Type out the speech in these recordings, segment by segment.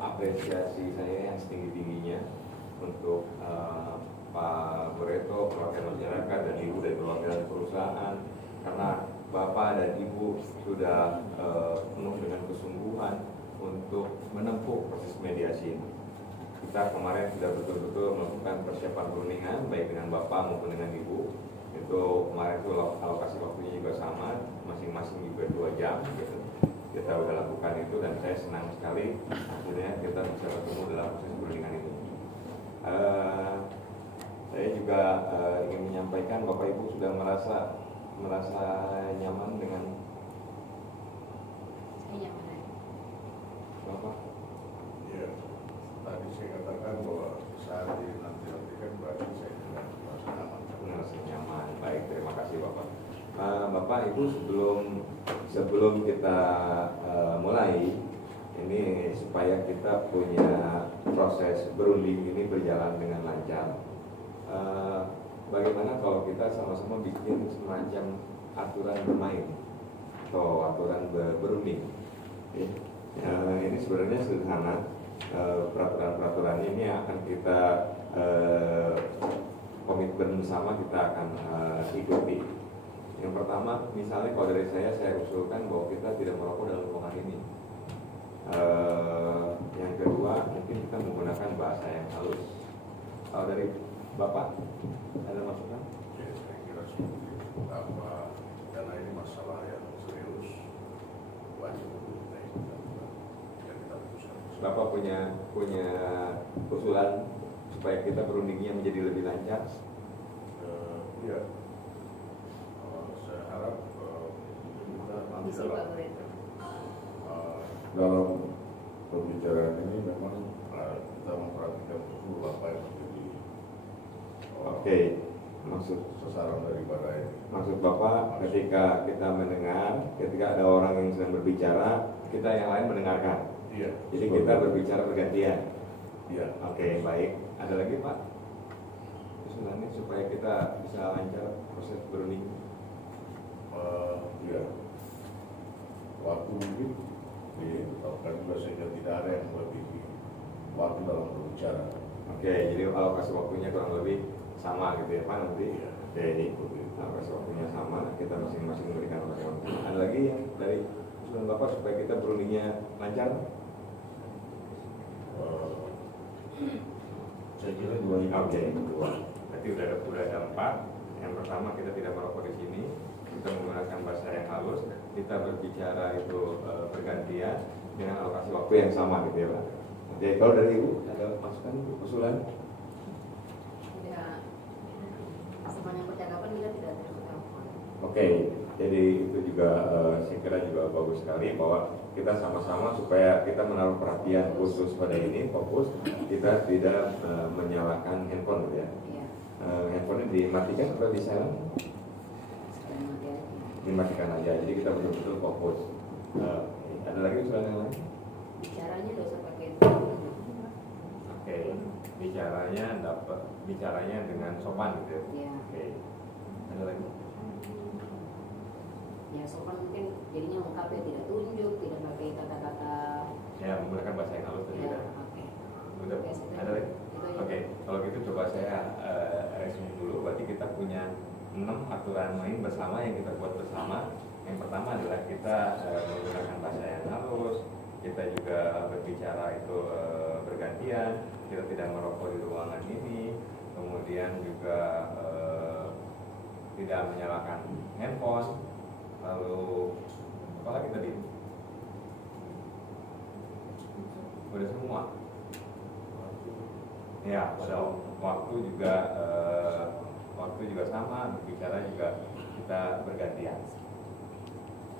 apresiasi saya yang setinggi-tingginya untuk Pak Boreto, perwakilan masyarakat, dan Ibu dari perwakilan perusahaan, karena Bapak dan Ibu sudah penuh dengan kesungguhan untuk menempuh proses mediasi ini. Kita kemarin sudah betul-betul melakukan persiapan perundingan baik dengan Bapak maupun dengan Ibu. Itu kemarin itu alokasi waktunya juga sama, masing-masing juga 2 jam gitu. Kita sudah lakukan itu dan saya senang sekali akhirnya kita bisa bertemu dalam proses perundingan itu. Saya juga ingin menyampaikan Bapak Ibu sudah merasa nyaman dengan Bapak? Ya, tadi saya katakan bahwa saat ini nanti kan berarti saya tidak merasa nyaman. Merasa nyaman, baik, terima kasih Bapak. Bapak Ibu, sebelum kita mulai ini, supaya kita punya proses berunding ini berjalan dengan lancar, bagaimana kalau kita sama-sama bikin semacam aturan bermain atau aturan berunding? Ini sebenarnya sederhana. Peraturan-peraturan ini akan kita komitmen bersama, kita akan ikuti. Yang pertama, misalnya kalau dari saya usulkan bahwa kita tidak merokok dalam ruangan ini. Yang kedua, mungkin kita menggunakan bahasa yang halus. Kalau dari Bapak ada masukan? Ya, saya kira seperti itu. Karena ini masalah yang serius, wajib untuk kita ikuti dan kita putuskan. Bapak punya usulan supaya kita berundingnya menjadi lebih lancar? Ya, saya harap kita nanti dalam pembicaraan ini memang kita memperhatikan betul apa yang menjadi Oke, maksud sasaran daripada ini. Maksud Bapak, ketika kita mendengar, ketika ada orang yang sedang berbicara, kita yang lain mendengarkan. Iya. Jadi kita berbicara bergantian. Iya. Oke, baik. Ada lagi Pak? Usulannya supaya kita bisa lancar proses berunding. Ya. Waktu mungkin ditetapkan juga sehingga tidak ada yang melebihi waktu dalam berbicara. Oke, jadi alokasi waktunya kurang lebih sama gitu ya Pak nanti. Iya. Oke, ini alokasi waktunya sama, kita masing-masing memberikan alokasi waktu. Ada lagi yang dari usulan Bapak supaya kita berundingnya lancar? Saya kira dua ini. Oke, dua. Berarti udah ada 4. Yang pertama, kita tidak merokok di sini. Kita menggunakan bahasa yang halus. Kita berbicara itu bergantian dengan alokasi waktu yang sama gitu ya Pak. Oke, kalau dari Ibu ada masukan, usulan? Ya, sepanjang percakapan kita tidak tertelepon. Oke, jadi itu juga saya kira juga bagus sekali bahwa kita sama-sama supaya kita menaruh perhatian khusus pada ini, fokus, kita tidak menyalakan handphone gitu ya. Iya. Handphone dimatikan atau di silent? Sekalian mati aja. Dimatikan aja, jadi kita betul-betul fokus. Ada lagi usulan yang lain? Bicaranya nggak usah pakai Oke, bicaranya dengan sopan gitu ya. Iya. Oke, ada lagi? Ya sopan mungkin jadinya mengungkapnya tidak tunjuk, tidak pakai kata-kata. Ya, menggunakan bahasa yang halus tadi Ya, udah. oke. Udah, Oke, sudah. ada lagi? Itu aja. Oke, kalau gitu coba saya resume dulu. Berarti kita punya 6 aturan main bersama yang kita buat bersama. Yang pertama adalah kita menggunakan bahasa yang halus. Kita juga berbicara itu bergantian. Kita tidak merokok di ruangan ini. Kemudian juga tidak menyalakan handphone. Lalu apa lagi tadi? Udah semua. Ya, pada waktu juga sama, berbicara juga kita bergantian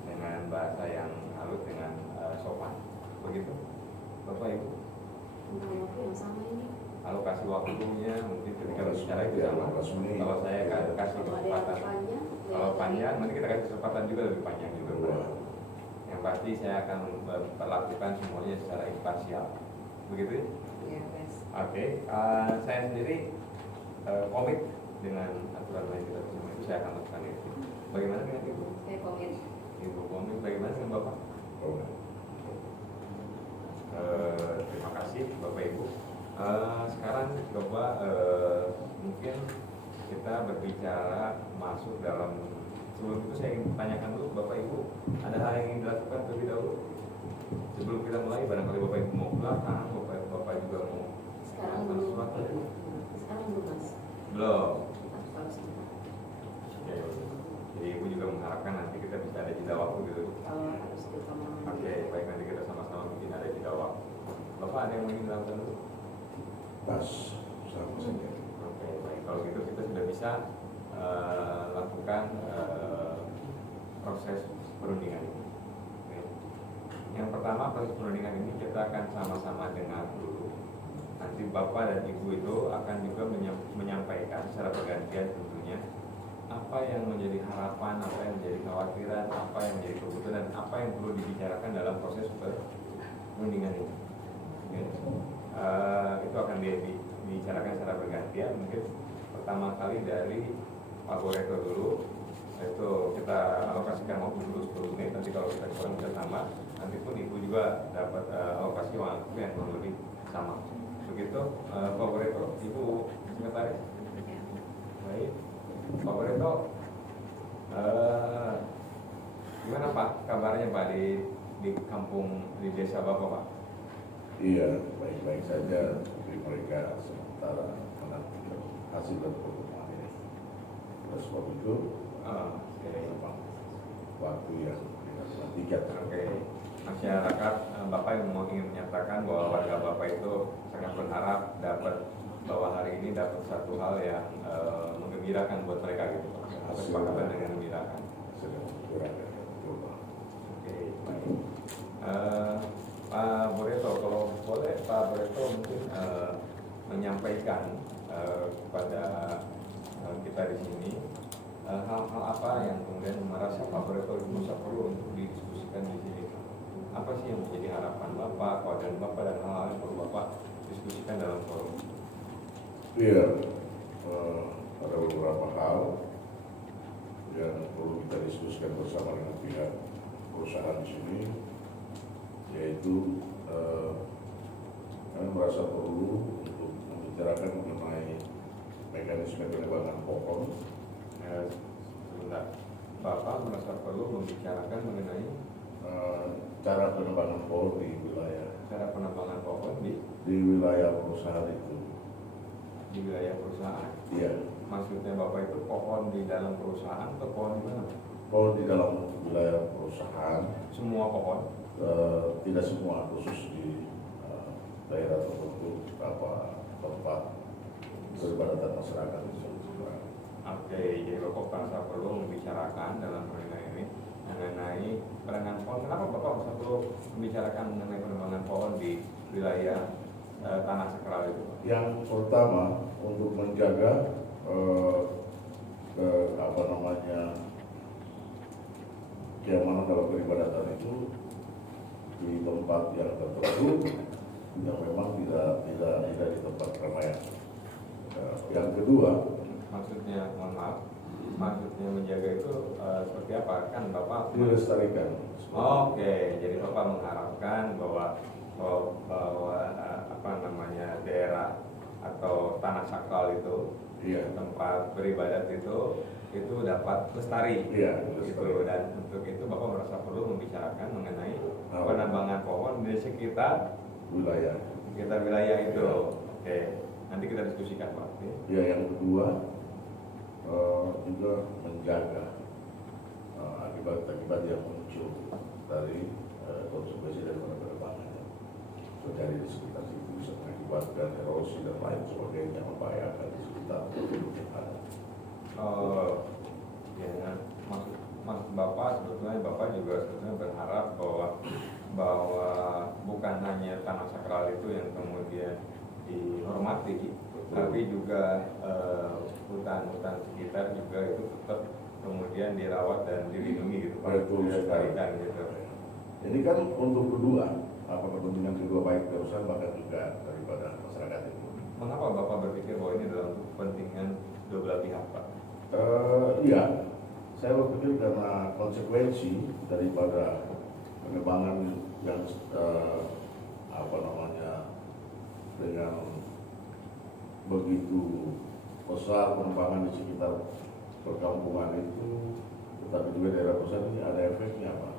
dengan bahasa yang halus, dengan sopan. Begitu, Bapak Ibu. Tentang waktu yang sama ini. Alokasi waktunya mungkin ketika berbicara itu Ya, sama. 15 menit. Kalau saya kasih Kalau ada yang kesempatan, panjang, kalau panjang nanti kita kasih kesempatan juga lebih panjang juga. Yang pasti saya akan memperlakukan semuanya secara imparsial. Begitu ya? ya guys. Oke, saya sendiri komit dengan aturan main kita bersama itu, saya akan lakukan itu. Bagaimana dengan Ibu? Saya komit. Ibu komit, bagaimana dengan Bapak? Oh. Terima kasih. coba mungkin kita berbicara masuk dalam, sebelum itu saya ingin tanyakan dulu Bapak Ibu, ada hal yang ingin dilakukan terlebih dahulu sebelum kita mulai. Barangkali Bapak Ibu mau belakang, Bapak juga mau Sekarang belum. Sekarang belum Mas. belum. Kalau sebentar. Oke, jadi Ibu juga mengharapkan nanti kita bisa ada jeda waktu gitu. Kalau harus di kamar mandi. Oke, baik, nanti kita sama-sama mungkin ada jeda waktu. Bapak ada yang ingin dilakukan dulu? pas sama saja. Oke, baik. Kalau gitu kita sudah bisa lakukan proses perundingan ini. Oke. Yang pertama, proses perundingan ini kita akan sama-sama dengar dulu. Nanti Bapak dan Ibu itu akan juga menyampaikan secara bergantian tentunya apa yang menjadi harapan, apa yang menjadi kekhawatiran, apa yang menjadi kebutuhan, dan apa yang perlu dibicarakan dalam proses perundingan ini. Oke. Itu akan dibicarakan secara bergantian. Mungkin pertama kali dari Pak Boreto dulu, itu kita alokasikan waktu dulu 10 menit. Nanti kalau kita kurang bisa tambah, nanti pun Ibu juga dapat alokasi waktu yang kurang lebih sama. Begitu Pak Boreto. Ibu sekretaris. Baik, Pak Boreto, gimana Pak kabarnya Pak di kampung, di desa Bapak Pak? Iya, baik-baik saja, tapi mereka sementara menantikan hasil dari pertemuan ini. Oleh sebab itu, memang waktu yang kita nantikan. Oke, masyarakat Bapak yang mau ingin menyatakan bahwa warga Bapak itu sangat berharap dapat, bahwa hari ini dapat satu hal yang menggembirakan buat mereka gitu Pak. Kesepakatan dengan menggembirakan. Sedang berada. Oke, baik. Pak Boreto, kalau boleh Pak Boreto mungkin menyampaikan kepada kita di sini hal-hal apa yang kemudian merasa Pak Boreto merasa perlu untuk didiskusikan di sini. Apa sih yang menjadi harapan Bapak, kewajiban Bapak, dan hal-hal yang perlu Bapak diskusikan dalam forum? Iya, ada beberapa hal yang perlu kita diskusikan bersama dengan pihak perusahaan di sini, yaitu kami merasa perlu untuk membicarakan mengenai mekanisme penebangan pohon. Sebentar, Bapak merasa perlu membicarakan mengenai Cara penebangan pohon di wilayah pohon di wilayah perusahaan itu. di wilayah perusahaan. Iya, Maksudnya Bapak itu pohon di dalam perusahaan atau pohon di mana? pohon di dalam wilayah perusahaan, Semua pohon. tidak semua, khusus di daerah tertentu, tempat peribadatan masyarakat itu. Oke, jadi Bapak merasa perlu membicarakan dalam perundingan ini mengenai penebangan pohon. Kenapa Bapak merasa perlu membicarakan mengenai penebangan pohon di wilayah tanah sakral itu? Yang pertama, untuk menjaga keamanan dalam peribadatan itu di tempat yang tertentu yang memang tidak di tempat keramaian. Yang kedua, Maksudnya, mohon maaf, maksudnya menjaga itu seperti apa? Kan Bapak dilestarikan. Oke, jadi Bapak mengharapkan bahwa daerah atau tanah sakral itu, Iya. tempat beribadat itu dapat lestari. Iya, Gitu. lestari. Dan untuk itu Bapak merasa perlu membicarakan mengenai penambangan pohon di sekitar Wilayah. wilayah itu. Oke, nanti kita diskusikan Pak. Oke. Ya, yang kedua juga menjaga akibat-akibat yang muncul dari konsekuensi dari penerbangan. Terjadi di sekitar situ bisa mengakibatkan erosi dan lain sebagainya, membahayakan di sekitar penduduk yang ada. Ya, maksud Bapak sebetulnya Bapak juga sebetulnya berharap bahwa bukan hanya tanah sakral itu yang kemudian dihormati, tapi juga hutan-hutan sekitar juga itu tetap kemudian dirawat dan dilindungi gitu Pak. Betul sekali. Dilestarikan gitu. Ini kan untuk kedua, kepentingan kedua baik perusahaan bahkan juga daripada masyarakat itu. Mengapa Bapak berpikir bahwa ini adalah untuk kepentingan dua belah pihak Pak? Iya, saya berpikir karena konsekuensi daripada penebangan yang dengan begitu besar pengembangan di sekitar perkampungan itu, tetapi juga daerah pusat ini ada efeknya Pak.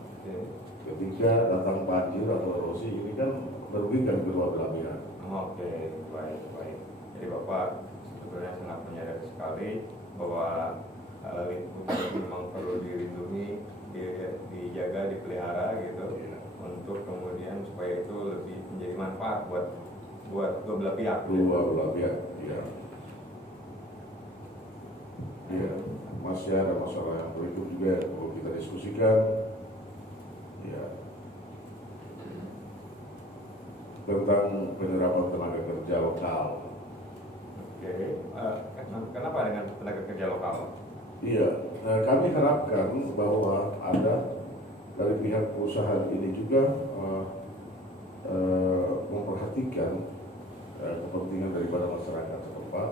Ketika datang banjir atau erosi ini kan merugikan kedua belah pihak. Oke, baik. Jadi Bapak sebenarnya sangat menyadari sekali bahwa lingkungan memang perlu dilindungi, dijaga, dipelihara gitu, untuk kemudian supaya itu lebih menjadi manfaat buat dua belah pihak. Dua belah pihak, ya. Ya, masih ada masalah yang berikut juga kalau kita diskusikan, ya, tentang penyerapan tenaga kerja lokal. Oke, kenapa dengan tenaga kerja lokal? Iya, kami harapkan bahwa ada dari pihak perusahaan ini juga memperhatikan kepentingan daripada masyarakat setempat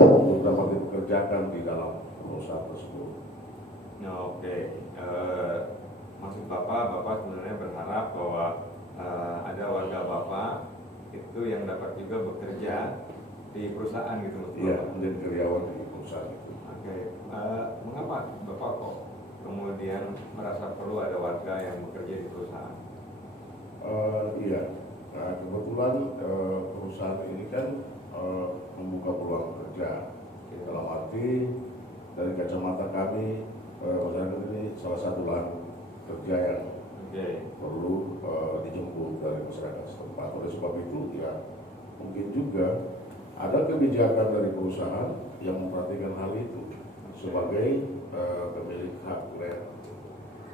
untuk dapat dipekerjakan di dalam perusahaan tersebut. Oke, maksud Bapak sebenarnya berharap bahwa ada warga Bapak itu yang dapat juga bekerja di perusahaan gitu, Iya, menjadi karyawan di perusahaan itu. Oke, mengapa Bapak kok kemudian merasa perlu ada warga yang bekerja di perusahaan? Iya, nah, kebetulan perusahaan ini kan membuka peluang kerja. Dalam arti dari kacamata kami, masyarakat ini salah satu lahan kerja yang perlu dijemput dari masyarakat setempat. Oleh sebab itu, ya mungkin juga ada kebijakan dari perusahaan yang memperhatikan hal itu sebagai pemilik hak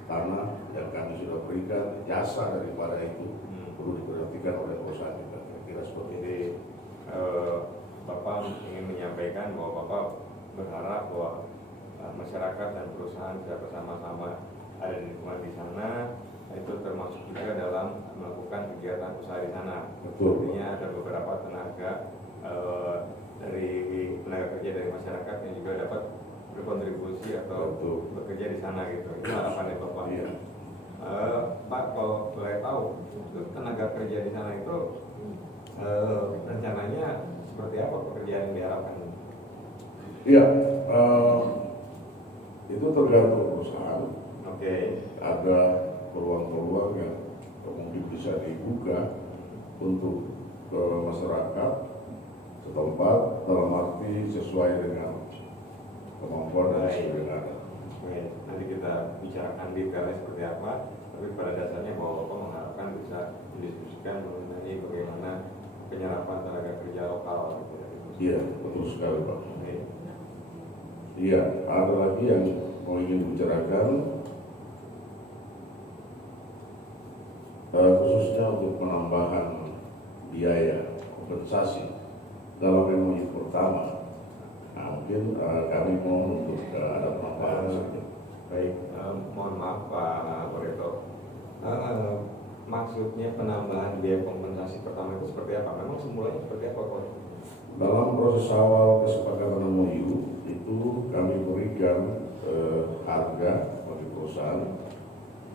tanah yang kami sudah berikan, jasa daripada itu perlu diperhatikan oleh perusahaan kita. Kira seperti ini. Bapak ingin menyampaikan bahwa Bapak berharap bahwa masyarakat dan perusahaan bisa bersama-sama ada di lingkungan di sana, itu termasuk juga dalam melakukan kegiatan usaha di sana. Betul. Artinya ada beberapa tenaga dari tenaga kerja dari masyarakat yang juga dapat berkontribusi atau bekerja di sana gitu. Itu harapannya Bapak. Iya. Pak, kalau boleh tahu, itu tenaga kerja di sana itu rencananya seperti apa pekerjaan yang diharapkan? Iya, itu tergantung perusahaan. Oke. Ada peluang-peluang yang mungkin bisa dibuka untuk ke masyarakat setempat dalam arti sesuai dengan kemampuan dan sesuai dengan. Oke, nanti kita bicarakan detailnya seperti apa. Tapi pada dasarnya bahwa Bapak mengharapkan bisa didiskusikan mengenai bagaimana penyerapan tenaga kerja lokal. Iya, betul sekali Pak. Oke. Iya, ada lagi yang mau ingin bicarakan, khususnya untuk penambahan biaya kompensasi dalam MOU pertama. Nah, mungkin kami mohon untuk ada penambahan saja. Baik, mohon maaf Pak Boreto. Maksudnya penambahan biaya kompensasi pertama itu seperti apa? Memang semulanya seperti apa Pak? Dalam proses awal kesepakatan MOU itu kami berikan harga bagi perusahaan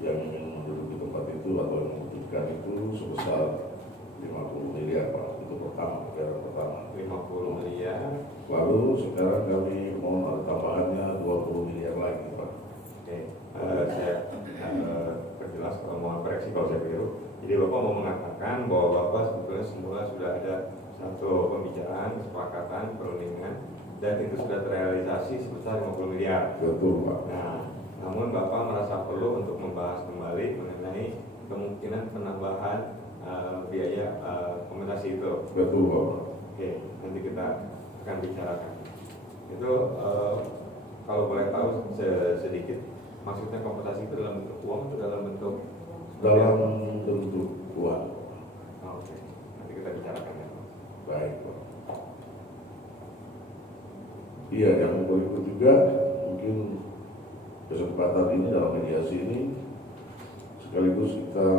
yang ingin menduduki tempat itu atau yang membutuhkan itu sebesar 50 miliar Pak untuk pertama, pembayaran pertama. 50 miliar. Lalu sekarang kami mohon ada tambahannya 20 miliar lagi Pak. Oke, saya perjelas kalau mohon koreksi kalau saya keliru. Jadi Bapak mau mengatakan bahwa Bapak sebetulnya semula sudah ada satu pembicaraan, kesepakatan, perundingan, dan itu sudah terrealisasi sebesar 50 miliar. Betul Pak. Nah, namun Bapak merasa perlu untuk membahas kembali mengenai kemungkinan penambahan biaya kompensasi itu. Betul Pak. Oke, nanti kita akan bicarakan. Itu kalau boleh tahu sedikit, maksudnya kompensasi itu dalam bentuk uang atau dalam bentuk? Dalam bentuk uang. Oke, nanti kita bicarakan ya. Baik Pak. Iya, yang berikut juga mungkin kesempatan ini dalam mediasi ini sekaligus kita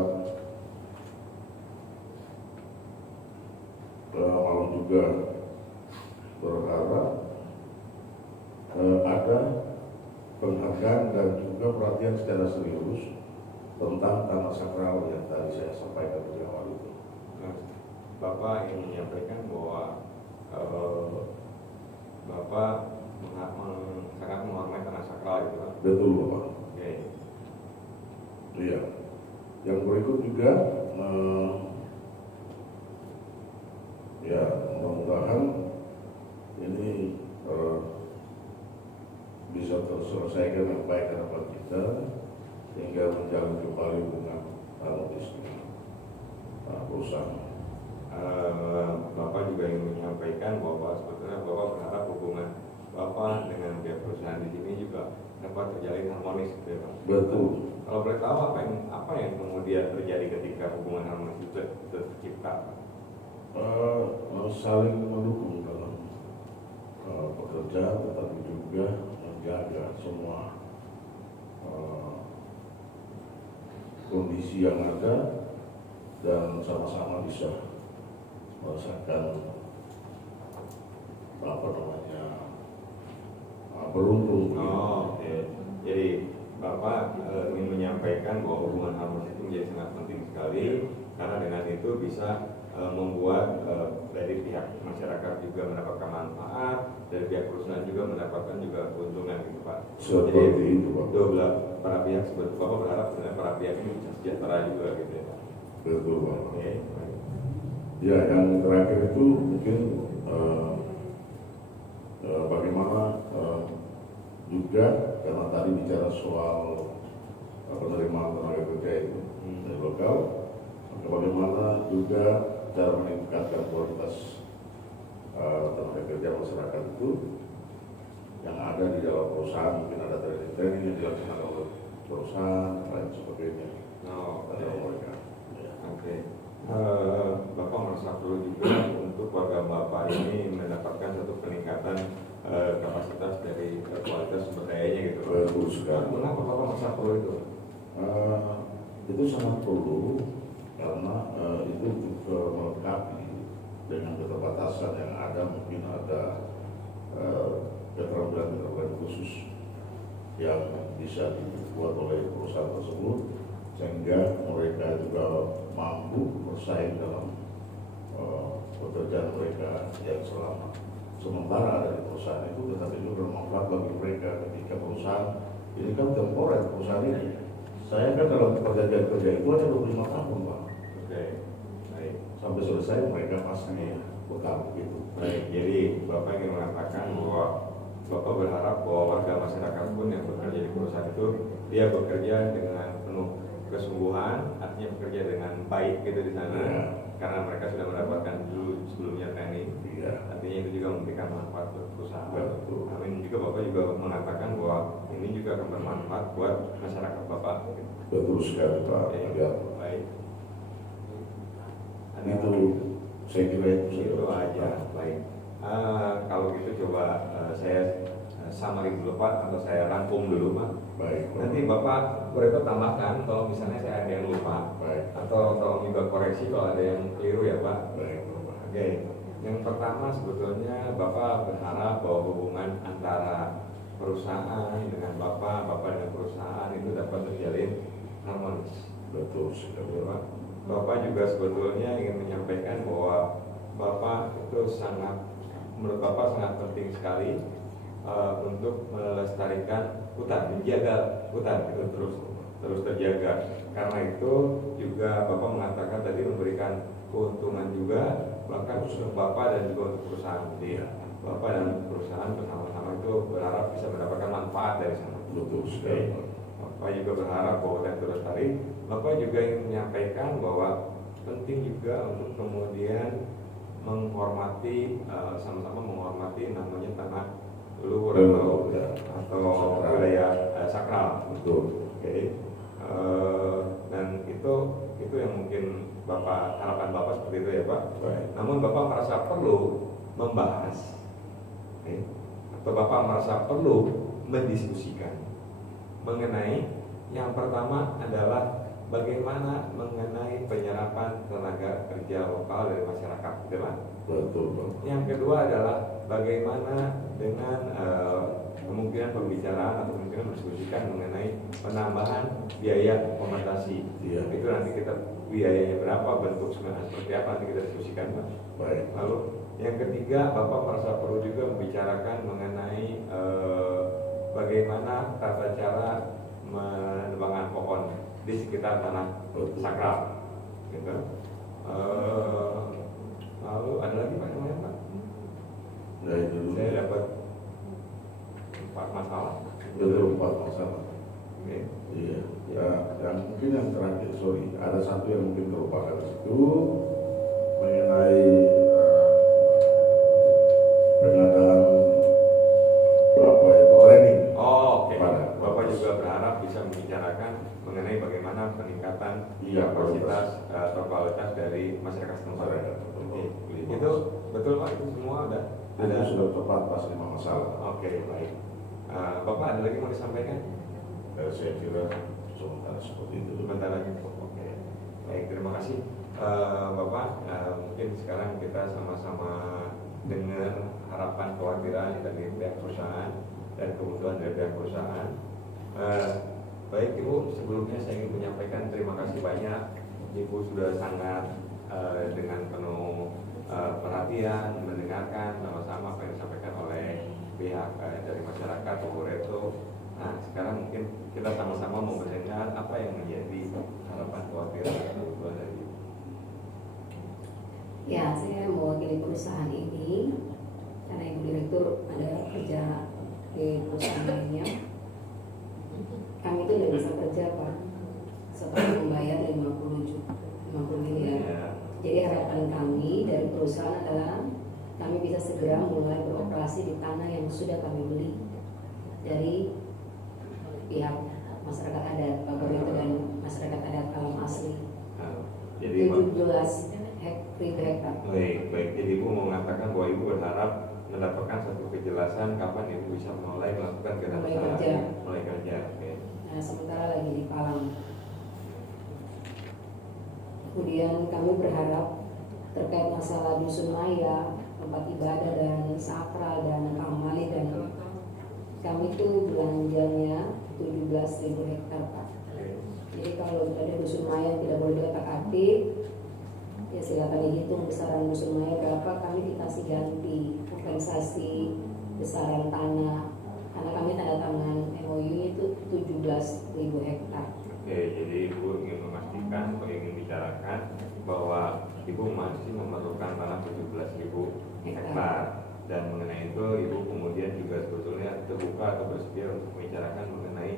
mau juga berharap ada penghargaan dan juga perhatian secara serius tentang tanah sakral yang tadi saya sampaikan di awal itu. Bapak ingin menyampaikan bahwa Bapak sangat menghormati tanah sakral gitu Pak. Betul Bapak. Oke. Iya. Yang berikut juga ya mudah-mudahan ini bisa terselesaikan yang baik harapan kita sehingga menjalin kembali hubungan harmonis dengan perusahaan. Bapak juga ingin menyampaikan bahwa sebetulnya Bapak berharap hubungan Bapak dengan pihak perusahaan di sini juga dapat terjalin harmonis gitu ya Pak. Betul. Kalau boleh tahu apa yang kemudian terjadi ketika hubungan harmonis itu tercipta? Saling mendukung dalam pekerjaan, tetapi juga menjaga semua kondisi yang ada dan sama-sama bisa merasakan beruntung. Oh, oke. Jadi Bapak ingin menyampaikan bahwa hubungan harmonis itu menjadi sangat penting sekali karena dengan itu bisa membuat dari pihak masyarakat juga mendapatkan manfaat, dari pihak perusahaan juga mendapatkan juga keuntungan gitu Pak. Seperti itu Pak. Dua belah para pihak seperti Bapak berharap sebenarnya para pihak ini bisa sejahtera juga gitu ya Pak. Betul Pak. Oke. Ya, yang terakhir itu mungkin bagaimana juga karena tadi bicara soal penerimaan tenaga kerja itu dari lokal, bagaimana juga cara meningkatkan kualitas tenaga kerja masyarakat itu yang ada di dalam perusahaan, mungkin ada training yang dilakukan oleh perusahaan dan lain sebagainya. Oke. Bapak merasa perlu juga untuk warga Bapak ini mendapatkan satu peningkatan kapasitas dari kualitas sumber dayanya gitu. Betul sekali. Kenapa Bapak merasa perlu itu? Itu sangat perlu karena itu juga melengkapi dengan keterbatasan yang ada, mungkin ada keterampilan khusus yang bisa dibuat oleh perusahaan tersebut sehingga mereka juga mampu bersaing dalam pekerjaan mereka yang selama sementara ada di perusahaan itu, tetapi juga bermanfaat bagi mereka ketika perusahaan ini kan temporer perusahaan ini. Saya kan dalam perjanjian kerja itu hanya 25 tahun Pak. Oke. Baik. Sampai selesai mereka pasti bertanggung gitu. Baik. Jadi Bapak ingin mengatakan bahwa Bapak berharap bahwa warga masyarakat pun yang bekerja di perusahaan itu dia bekerja dengan penuh kesungguhan, artinya bekerja dengan baik gitu di sana, karena mereka sudah mendapatkan dulu sebelumnya training. Artinya itu juga memberikan manfaat buat perusahaan. Betul. Amin. Juga Bapak juga mengatakan bahwa ini juga akan bermanfaat buat masyarakat Bapak. Betul sekali Pak. Baik. Itu saya kira itu aja. Baik. Kalau gitu coba saya summary dulu Pak, atau saya rangkum dulu Pak. Baik. Nanti Bapak boleh tambahkan kalau misalnya saya ada yang lupa. Baik. Atau tolong juga koreksi kalau ada yang keliru ya Pak. Baik. Oke. Yang pertama sebetulnya Bapak berharap bahwa hubungan antara perusahaan dengan Bapak dengan perusahaan itu dapat terjalin harmonis. Betul sekali Pak. Bapak juga sebetulnya ingin menyampaikan bahwa Bapak itu menurut Bapak sangat penting sekali untuk melestarikan hutan, menjaga hutan itu terus terjaga. Karena itu juga Bapak mengatakan tadi memberikan keuntungan juga bahkan untuk Bapak dan juga untuk perusahaan. Jadi Bapak dan perusahaan bersama-sama itu berharap bisa mendapatkan manfaat dari sana. Betul sekali. Bapak juga berharap bahwa dan terus tadi Bapak juga ingin menyampaikan bahwa penting juga untuk kemudian menghormati sama-sama menghormati namanya tanah leluhur atau wilayah sakral. Betul. Oke. Dan itu yang mungkin harapan Bapak seperti itu ya Pak. Baik. Namun Bapak merasa perlu membahas, atau Bapak merasa perlu mendiskusikan mengenai yang pertama adalah bagaimana mengenai penyerapan tenaga kerja lokal dari masyarakat, gitu Pak. Betul Pak. Yang kedua adalah bagaimana dengan kemungkinan pembicaraan atau kemungkinan mendiskusikan mengenai penambahan biaya akomodasi. Iya. Itu nanti kita biayanya berapa, bentuk seperti apa, nanti kita diskusikan Pak. Baik. Lalu yang ketiga, Bapak merasa perlu juga membicarakan mengenai bagaimana tata cara menebangkan pohon di sekitar tanah sakral, gitu. Lalu ada lagi Pak namanya Pak? Dari dulu. Saya dapat 4 masalah. Itu 4 masalah. Oke. Iya. Ya, yang mungkin yang terakhir, sorry, ada satu yang mungkin terlupakan itu mengenai pengadaan apa itu training. Oh, oke. Pada Bapak juga berharap bisa membicarakan mengenai bagaimana peningkatan Iya, kapasitas atau kualitas dari masyarakat setempat. Oke. Itu betul Pak, itu semua ada. itu sudah tepat pas 5 masalah. Oke, baik. Bapak ada lagi mau disampaikan? Saya kira sementara seperti itu. Sebentar lagi. Oke. Baik, terima kasih Bapak. Mungkin sekarang kita sama-sama dengar harapan kekhawatiran dari pihak perusahaan dan kebutuhan dari pihak perusahaan. Baik Ibu, sebelumnya saya ingin menyampaikan terima kasih banyak. Ibu sudah sangat dengan penuh perhatian mendengarkan sama-sama apa yang disampaikan oleh pihak dari masyarakat Pohureto. Nah, sekarang mungkin kita sama-sama mau mendengar apa yang menjadi harapan kekhawatiran dan kebutuhan dari Ibu. Ya, saya mewakili perusahaan ini karena Ibu Direktur ada kerja di perusahaan lainnya. Kami itu tidak bisa kerja Pak setelah membayar 50 miliar. Ya. Jadi harapan kami dari perusahaan adalah kami bisa segera mulai beroperasi di tanah yang sudah kami beli dari pihak masyarakat adat Pohureto dan masyarakat adat Alam Asli. Jadi 17 hektar. baik. Jadi Ibu mau mengatakan bahwa Ibu berharap mendapatkan satu kejelasan kapan Ibu bisa mulai melakukan kegiatan usaha, mulai kerja. Oke. Nah, sementara lagi di Palang. Kemudian kami berharap terkait masalah dusun maya, tempat ibadah dan sakral dan amali dan kami itu belanjanya 17.000 hektar Pak. Jadi kalau ada dusun maya yang tidak boleh diletak-atik, ya silakan dihitung besaran dusun maya berapa, kami dikasih ganti kompensasi besaran tanah karena kami tanda tangan MOU itu 17.000 hektar. Oke, jadi Ibu ingin memastikan atau ingin bicarakan bahwa Ibu masih memerlukan tanah 17.000 hektar, dan mengenai itu Ibu kemudian juga sebetulnya terbuka atau bersedia untuk membicarakan mengenai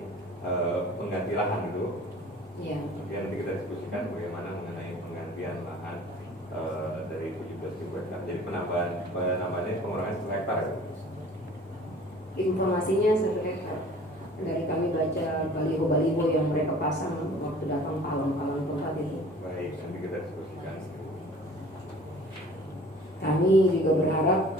pengganti lahan itu. Iya. Oke, nanti kita diskusikan bagaimana mengenai penggantian lahan dari 17.000 hektar. Jadi penambahannya pengurangan 1 hektar ya? Informasinya 1 hektar. Dari kami baca baliho-baliho yang mereka pasang waktu datang palang-palang tempat itu. Baik, nanti kita diskusikan. Kami juga berharap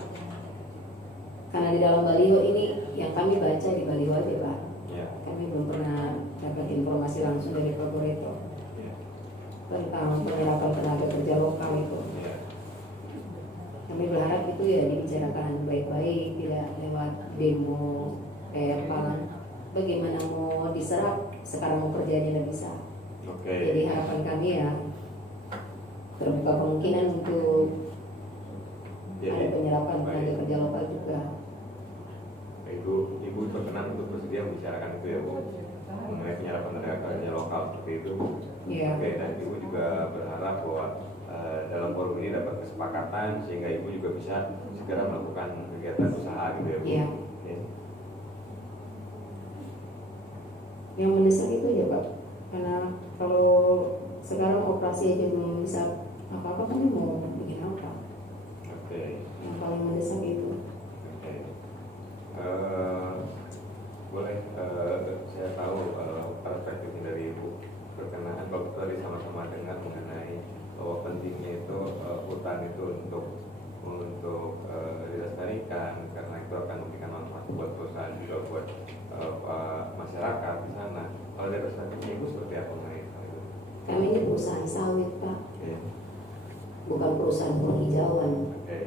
karena di dalam baliho ini yang kami baca di baliho aja Pak. Ya. Kami belum pernah dapat informasi langsung dari Pohureto Ya. tentang penyerapan tenaga kerja lokal itu. Ya. Kami berharap itu ya dibicarakan baik-baik, tidak lewat demo kayak Palang. Bagaimana mau diserap sekarang mau kerja tidak bisa. Oke. Jadi harapan kami ya terbuka kemungkinan untuk ada penyerapan tenaga kerja lokal juga. Ibu berkenan untuk bersedia membicarakan itu ya Bu, mengenai penyerapan tenaga kerja lokal seperti itu. Iya. Oke, dan Ibu juga berharap bahwa dalam forum ini dapat kesepakatan sehingga Ibu juga bisa segera melakukan kegiatan usaha gitu ya Bu. Iya. Ya. Yang mendesak itu ya Pak, karena kalau sekarang operasi aja belum bisa apa-apa, kami mau bikin apa? Oke. Yang paling mendesak itu. Oke. Boleh saya tahu perspektifnya dari Ibu berkenaan kalau tadi sama-sama dengar mengenai bahwa pentingnya itu hutan itu untuk dilestarikan karena itu akan memberikan manfaat buat perusahaan juga buat masyarakat di sana. Kalau dari perspektifnya Ibu seperti apa mengenai hal itu? Kami ini perusahaan sawit Pak, Oke. bukan perusahaan penghijauan. Oke.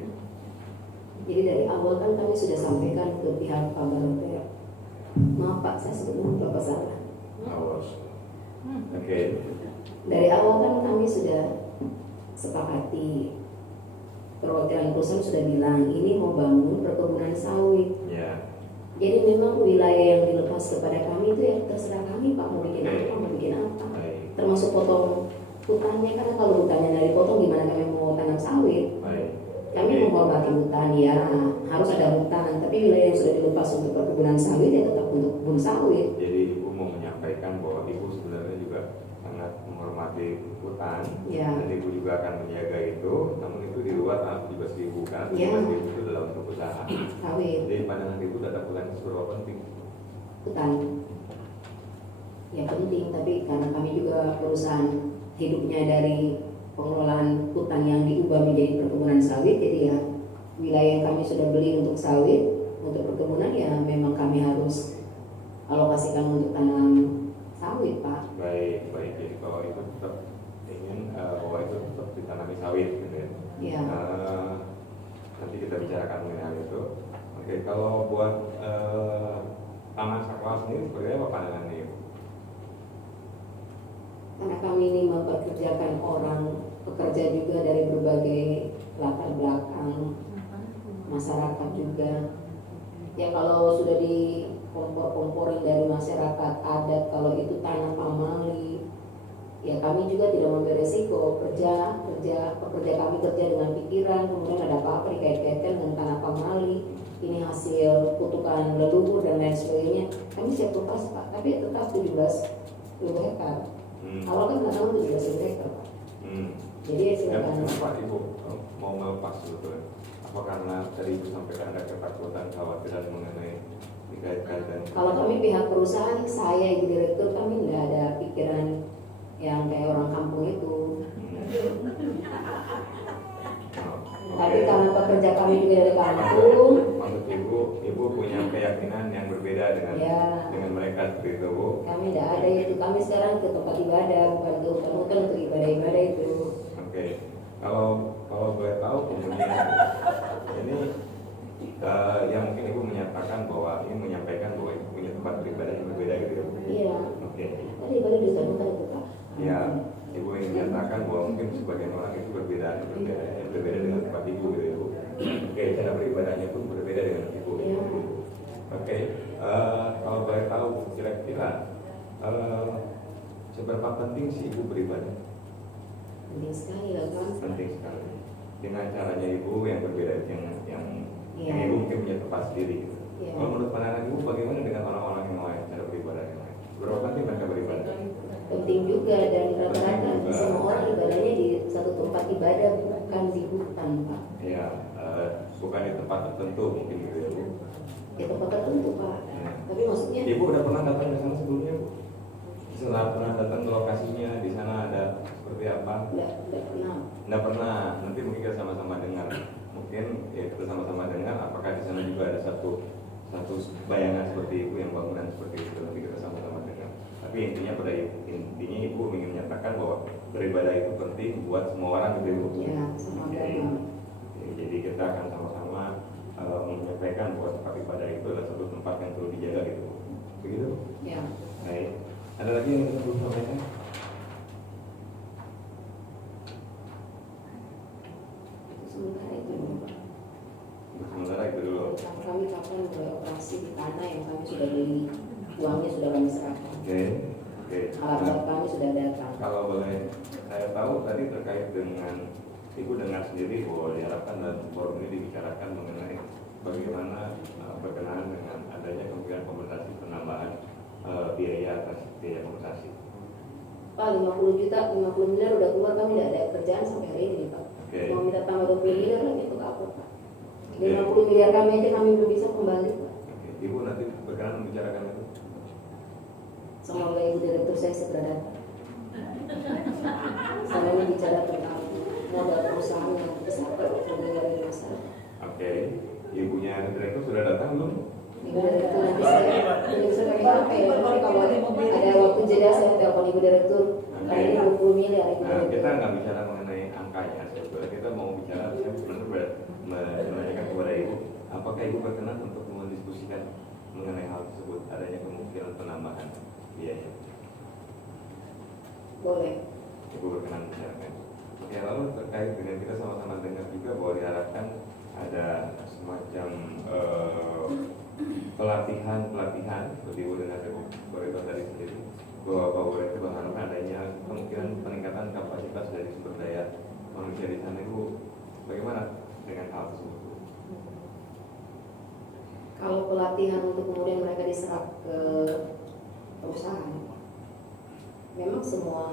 Jadi dari awal kan kami sudah sampaikan ke pihak Pak Baroter. Maaf Pak, saya sebut nama Bapak salah. Awas. Oke. Dari awal kan kami sudah sepakati, perwakilan perusahaan sudah bilang ini mau bangun perkebunan sawit. Ya. Jadi memang wilayah yang dilepas kepada kami itu ya terserah kami Pak mau bikin apa, mau bikin apa. Baik. Termasuk potong hutannya, karena kalau hutannya dari potong gimana kami mau tanam sawit. Baik. Kami menghormati hutan ya, harus ada hutan, tapi wilayah yang sudah dilepas untuk perkebunan sawit ya tetap untuk kebun sawit. Jadi Ibu mau menyampaikan bahwa Ibu sebenarnya juga sangat menghormati hutan, Ya. dan Ibu juga akan menjaga itu, namun itu di luar tugas Ibu, karena Ya. tugas Ibu itu dalam untuk usaha. Sawit, Jadi pandangan Ibu terhadap hutan itu seberapa penting? hutan ya penting, tapi karena kami juga perusahaan hidupnya dari pengelolaan hutan yang diubah menjadi perkebunan sawit, jadi ya wilayah yang kami sudah beli untuk sawit, untuk perkebunan ya memang kami harus alokasikan untuk tanam sawit Pak. Baik, baik. Jadi kalau itu tetap ingin bahwa itu tetap ditanami sawit, gitu ya. Ya. Nanti kita bicarakan mengenai hal itu. Oke, kalau buat taman sakral sendiri seperti apa pandangannya Ibu? Karena kami ini mempekerjakan orang, pekerja juga dari berbagai latar belakang, masyarakat juga. Ya kalau sudah di kompor-komporin dari masyarakat adat, kalau itu tanah pamali, ya kami juga tidak memberi resiko. Pekerja kami kerja dengan pikiran, kemudian ada apa-apa dikait-kaitkan dengan tanah pamali, ini hasil kutukan leluhur dan lain sebagainya. Kami siap lepas Pak, tapi tetap 17 hektar. Awal kan nggak tahu 17 hektar Pak. Jadi silakan. Kenapa Ibu mau melepas sebetulnya? Apa karena tadi Ibu sampaikan ada ketakutan, khawatiran mengenai dikait-kaitkan? Kalau kami pihak perusahaan, saya ibu direktur, kami tidak ada pikiran yang kayak orang kampung itu. Tapi karena pekerja kami juga dari kampung, Maksud Ibu punya keyakinan yang berbeda dengan ya dengan mereka seperti itu, Bu? kami tidak ada itu. Kami sekarang ke tempat ibadah, bukan ke hutan-hutan untuk ibadah-ibadah itu. Oke. Kalau boleh tahu kemudian ini yang mungkin Ibu menyatakan bahwa ini menyampaikan bahwa Ibu punya tempat beribadah yang berbeda gitu ya, Bu? Iya. Oke. Tadi ibadah di hutan-hutan itu Pak. Ya, Ibu ingin menyatakan bahwa mungkin sebagian orang itu berbeda dengan tempat Ibu gitu ya, Bu. Oke, cara beribadahnya pun berbeda dengan Ibu. Iya. Oke, kalau boleh tahu kira-kira seberapa penting sih Ibu beribadah? Penting sekali lah kan. Penting sekali. Dengan caranya Ibu yang berbeda, yang Iya. Ibu mungkin punya tempat sendiri. Gitu. Iya. Kalau menurut pandangan Ibu, bagaimana dengan orang-orang yang lain cara beribadah yang lain? Berapa penting mereka beribadah? Penting juga, dan rata-rata Penting juga. semua orang ibadahnya di satu tempat ibadah, bukan di hutan Pak. Ya, bukan di tempat tertentu mungkin gitu ya, Bu. Di tempat tertentu Pak. Ya. Tapi maksudnya Ibu udah pernah datang ke sana sebelumnya, Bu? Setelah pernah datang ke lokasinya, di sana ada seperti apa? tidak pernah. Nggak pernah. Nanti mungkin kita sama-sama dengar. Mungkin ya kita sama-sama dengar. Apakah di sana juga ada satu bayangan seperti Ibu, yang bangunan seperti itu? Nanti kita sama-sama dengar. Tapi intinya Ibu ingin menyatakan bahwa beribadah itu penting buat semua orang gitu, Ibu. Ya, sama Oke. agama. Jadi kita akan sama-sama menyampaikan bahwa tempat ibadah itu adalah satu tempat yang perlu dijaga gitu. Begitu? Ya. Baik. Ada lagi yang kita perlu sampaikan? Sementara itu dulu Pak. Sementara itu dulu. Kami kapan mulai operasi di tanah yang kami sudah beli, uangnya sudah kami serahkan. Oke. Oke. Alat-alat kami sudah datang. Kalau boleh saya tahu tadi terkait dengan Ibu dengar sendiri bahwa diharapkan dalam forum ini dibicarakan mengenai bagaimana berkenaan dengan adanya kemungkinan kompensasi penambahan biaya atas biaya kompensasi. Pak, 50 juta, 50 miliar udah keluar, kami tidak ada kerjaan sampai hari ini Pak. Oke. Mau minta tambah 20 miliar lagi untuk apa Pak? Oke. 50 miliar kami aja kami belum bisa kembali Pak. Oke. Ibu nanti berkenan membicarakan itu. Semoga ibu direktur saya segera datang. Saya ini bicara tentang modal perusahaan yang besar dari masyarakat. Oke. Ibunya direktur sudah datang belum? Ibu direktur nanti saya pakai HP ya. Nanti kalau ada waktu jeda saya telepon ibu direktur. Kali ini 20 miliar ibu Nah, kita direktur. nggak bicara mengenai angkanya, sebetulnya kita mau bicara, saya sebenarnya menanyakan kepada Ibu, apakah Ibu berkenan untuk mendiskusikan mengenai hal tersebut, adanya kemungkinan penambahan biaya? Boleh. Ibu berkenan membicarakan. Oke, lalu terkait dengan kita sama-sama dengar juga bahwa diharapkan ada semacam pelatihan seperti Ibu dengan Bu Reto tadi sendiri, bahwa Pak Reto berharap adanya kemungkinan peningkatan kapasitas dari sumber daya manusia di sana. Ibu bagaimana dengan hal tersebut? Kalau pelatihan untuk kemudian mereka diserap ke perusahaan, memang semua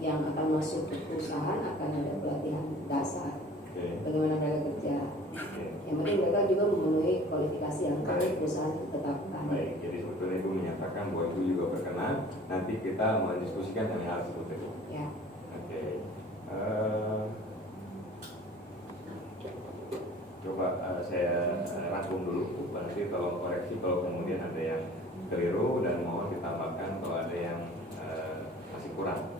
yang akan masuk ke perusahaan akan ada pelatihan dasar. Bagaimana mereka kerja. Yang penting mereka juga memenuhi kualifikasi yang perusahaan tetapkan. Baik, jadi sebetulnya itu menyatakan bahwa itu juga berkenan. Nanti kita mendiskusikan mengenai hal tersebut itu. Ya. Oke. Coba saya rangkum dulu. Nanti tolong koreksi kalau kemudian ada yang keliru dan mohon ditambahkan kalau ada yang masih kurang.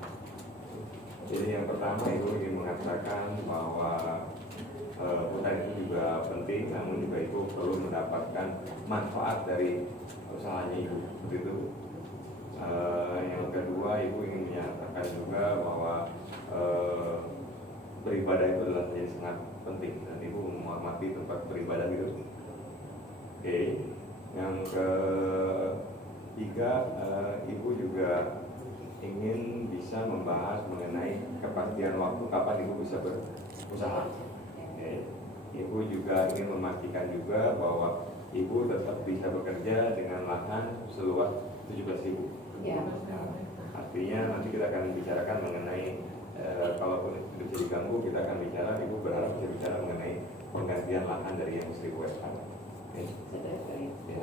Jadi yang pertama Ibu ingin mengatakan bahwa hutan itu juga penting, namun juga Ibu perlu mendapatkan manfaat dari usahanya Ibu, begitu. Yang kedua Ibu ingin menyatakan juga bahwa beribadah itu adalah menjadi sangat penting dan Ibu menghormati tempat beribadah itu. Oke. Yang ketiga Ibu juga ingin bisa membahas mengenai kepastian waktu kapan Ibu bisa berusaha. Ibu juga ingin memastikan juga bahwa Ibu tetap bisa bekerja dengan lahan seluas 17.000. Ya. Nah, artinya nanti kita akan bicarakan mengenai kalaupun itu bisa diganggu, kita akan bicara. Ibu berharap bisa bicara mengenai penggantian lahan dari yang 1.000 hektar. Ya,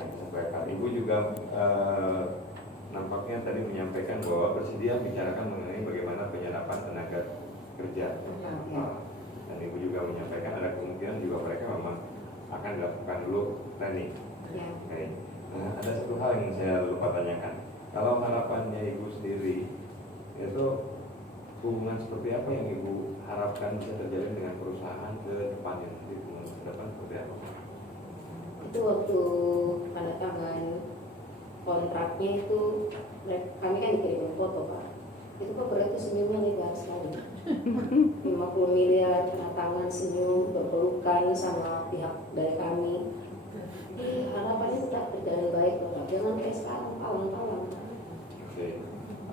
1 hektar. Ibu juga nampaknya tadi menyampaikan bahwa bersedia bicarakan mengenai bagaimana penyerapan tenaga kerja. Dan Ibu juga menyampaikan ada kemungkinan juga mereka memang akan dilakukan dulu training. Okay. Nah, ada satu hal yang saya lupa tanyakan. Kalau harapannya Ibu sendiri itu hubungan seperti apa yang Ibu harapkan bisa terjalin dengan perusahaan ke depannya? Hubungan ke depan seperti apa? Itu waktu tanda tangan kontraknya itu kami kan dikirim foto Pak. Itu Pak berarti senyumnya lebar sekali. 50 miliar tanda tangan, senyum, berpelukan sama pihak dari kami. Harapannya tetap berjalan baik Pak. Jangan kayak sekarang kawan-kawan. Oke.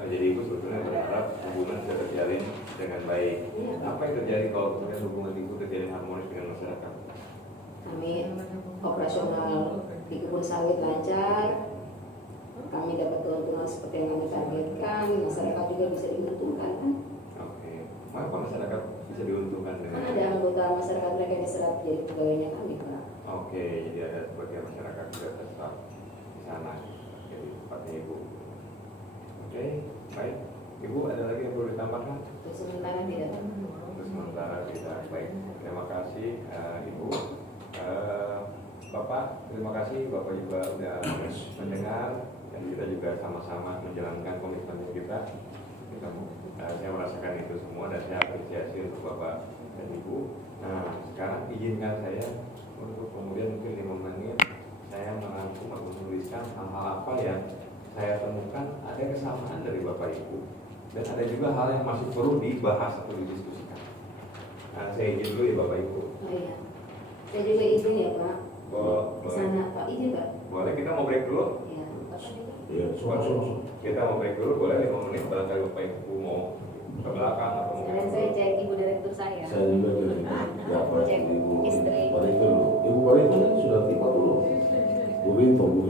Jadi Ibu sebetulnya berharap hubungan bisa terjalin dengan baik. Ya. Apa yang terjadi kalau kemudian hubungan Ibu terjalin harmonis dengan masyarakat? Kami operasional di kebun sawit lancar. Kami dapat keuntungan seperti yang kami targetkan, masyarakat juga bisa diuntungkan kan? Oke. Mengapa masyarakat bisa diuntungkan dengan? Kan ada anggota masyarakat mereka yang diserap jadi pegawainya kami Pak. Oke, jadi ada sebagian masyarakat juga tetap di sana, jadi tempatnya Ibu. Oke, baik. Ibu ada lagi yang perlu ditambahkan? Untuk sementara tidak. Untuk sementara tidak. Baik, terima kasih Ibu. Bapak, terima kasih. Bapak juga sudah mendengar. Dan kita juga sama-sama menjalankan komitmen kita. Saya merasakan itu semua dan saya apresiasi untuk Bapak dan Ibu. Nah, sekarang izinkan saya untuk kemudian mungkin 5 menit saya merangkum atau menuliskan hal-hal apa yang saya temukan ada kesamaan dari Bapak Ibu dan ada juga hal yang masih perlu dibahas atau didiskusikan. Nah, saya izin dulu ya Bapak Ibu. Oh iya. Saya juga izin ya Pak. Boleh. Sana Pak izin Pak. Boleh, kita mau break dulu. Iya. Bapak juga. Ya, semua. Kita mau break dulu, boleh 5 menit barangkali Bapak Ibu mau ke belakang atau mau. Sekarang saya cek ibu direktur saya. Saya juga dari dapat Cek Ibu istri. Barito. Ibu Barito kan sudah tiba dulu. Bu Rinto, Bu